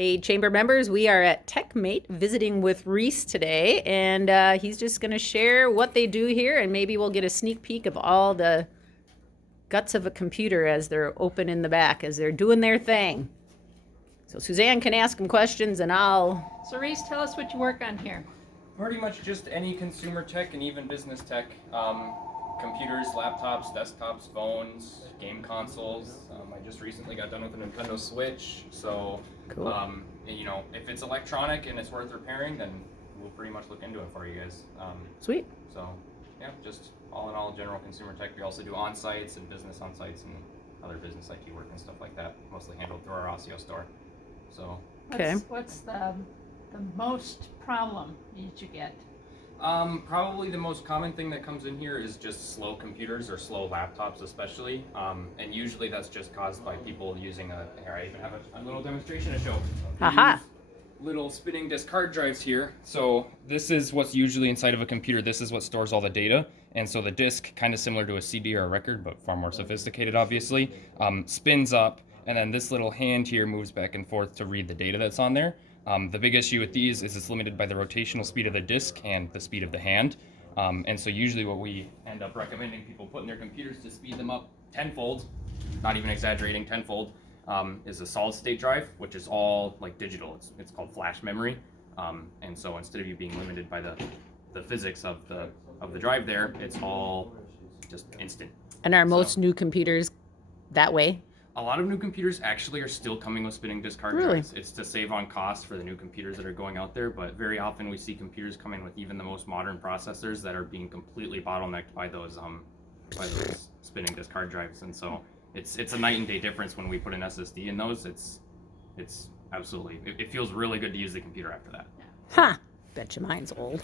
Hey, Chamber members, we are at TechMate visiting with Reese today, and he's just going to share what they do here, and maybe we'll get a sneak peek of all the guts of a computer as they're open in the back, as they're doing their thing. So Suzanne can ask him questions, and I'll... So Reese, tell us what you work on here. Pretty much just any consumer tech and even business tech. Computers, laptops, desktops, phones, game consoles. I just recently got done with a Nintendo Switch, so Cool. you know, if it's electronic and it's worth repairing, then we'll pretty much look into it for you guys. Sweet. So yeah, just all in all, general consumer tech. We also do on-sites and business on-sites and other business IT work and stuff like that, mostly handled through our Osseo store. So Okay. What's the most problem that you get? Probably the most common thing that comes in here is just slow computers or slow laptops especially, and usually that's just caused by people using here I even have a little demonstration to show. Aha. Use little spinning disk hard drives here. So this is what's usually inside of a computer. This is what stores all the data, and so the disk, kind of similar to a CD or a record, but far more sophisticated obviously, spins up, and then this little hand here moves back and forth to read the data that's on there. The big issue with these is it's limited by the rotational speed of the disk and the speed of the hand. And so usually what we end up recommending people put in their computers to speed them up tenfold, not even exaggerating, tenfold, is a solid state drive, which is all like digital. It's called flash memory. And so instead of you being limited by the physics of the drive there, it's all just instant. And are most new computers that way? A lot of new computers actually are still coming with spinning disk hard Really? drives. It's to save on cost for the new computers that are going out there, but very often we see computers coming with even the most modern processors that are being completely bottlenecked by those spinning disk hard drives. And so it's a night and day difference when we put an SSD in those. It's absolutely, it feels really good to use the computer after that. Huh. Betcha mine's old.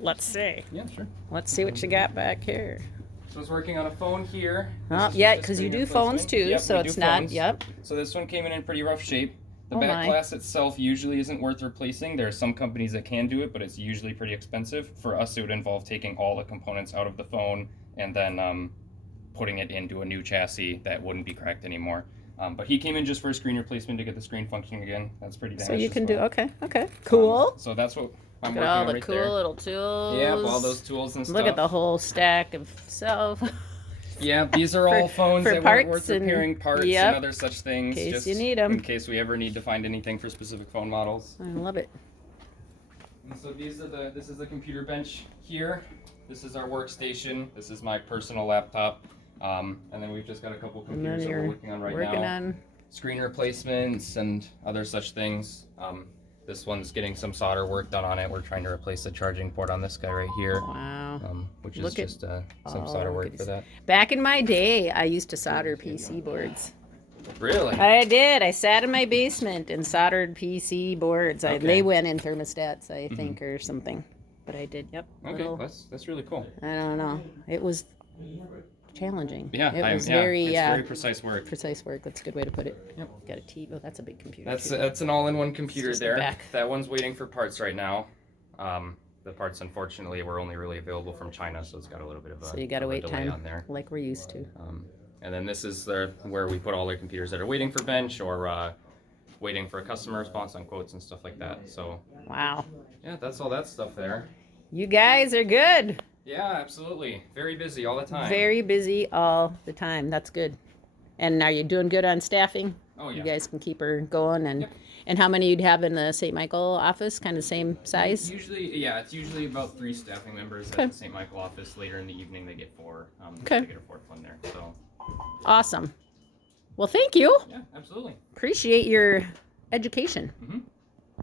Let's see. Yeah, sure. Let's see what you got back here. So I was working on a phone here. Oh, This is yeah, just a because you screen do phones replacement. too, Yep, so we it's do not, phones. yep. So this one came in pretty rough shape. The Oh back my. glass itself usually isn't worth replacing. There are some companies that can do it, but it's usually pretty expensive. For us, it would involve taking all the components out of the phone and then putting it into a new chassis that wouldn't be cracked anymore. But he came in just for a screen replacement to get the screen functioning again. That's pretty damaged. So you as can do, well. okay, cool. So that's what I'm Look working at all on the right cool there. little tools. Yep, all those tools and stuff. Look at the whole stack of stuff. Yeah, these are all phones for that weren't parts worth repairing, parts yep. and other such things. In case just you need 'em. In case we ever need to find anything for specific phone models. I love it. And so this is the computer bench here. This is our workstation. This is my personal laptop. And then we've just got a couple And then computers that you're we're working on right working now. on, Screen replacements and other such things. This one's getting some solder work done on it. We're trying to replace the charging port on this guy right here. wow. Which is Look at- just some oh, solder look work at for these. that. Back in my day, I used to solder PC boards. Really? I did. I sat in my basement and soldered PC boards. Okay. They went in thermostats, I think, or something. But I did, yep. Okay, Little, that's really cool. I don't know. It was challenging. Yeah, It was it's very precise work. precise work. That's a good way to put it. Yep. Got a TV. Oh, that's a big computer. That's too. that's an all-in-one computer just the there. back. That one's waiting for parts right now. The parts, unfortunately, were only really available from China, so it's got a little bit of a, So you got to of a wait delay time on there. like we're used to. And then this is where we put all the computers that are waiting for bench or waiting for a customer response on quotes and stuff like that. So Wow. yeah, that's all that stuff there. You guys are good. Yeah, absolutely. Very busy all the time. Very busy all the time. That's good. And are you doing good on staffing? Oh yeah. You guys can keep her going. And Yep. and how many you'd have in the St. Michael office? Kind of same size? Usually, yeah, it's usually about 3 staffing members Okay. at the St. Michael office. Later in the evening, they get 4. Okay. They get a 4th one there. So Awesome. Well, thank you. yeah, absolutely. Appreciate your education. Mm-hmm.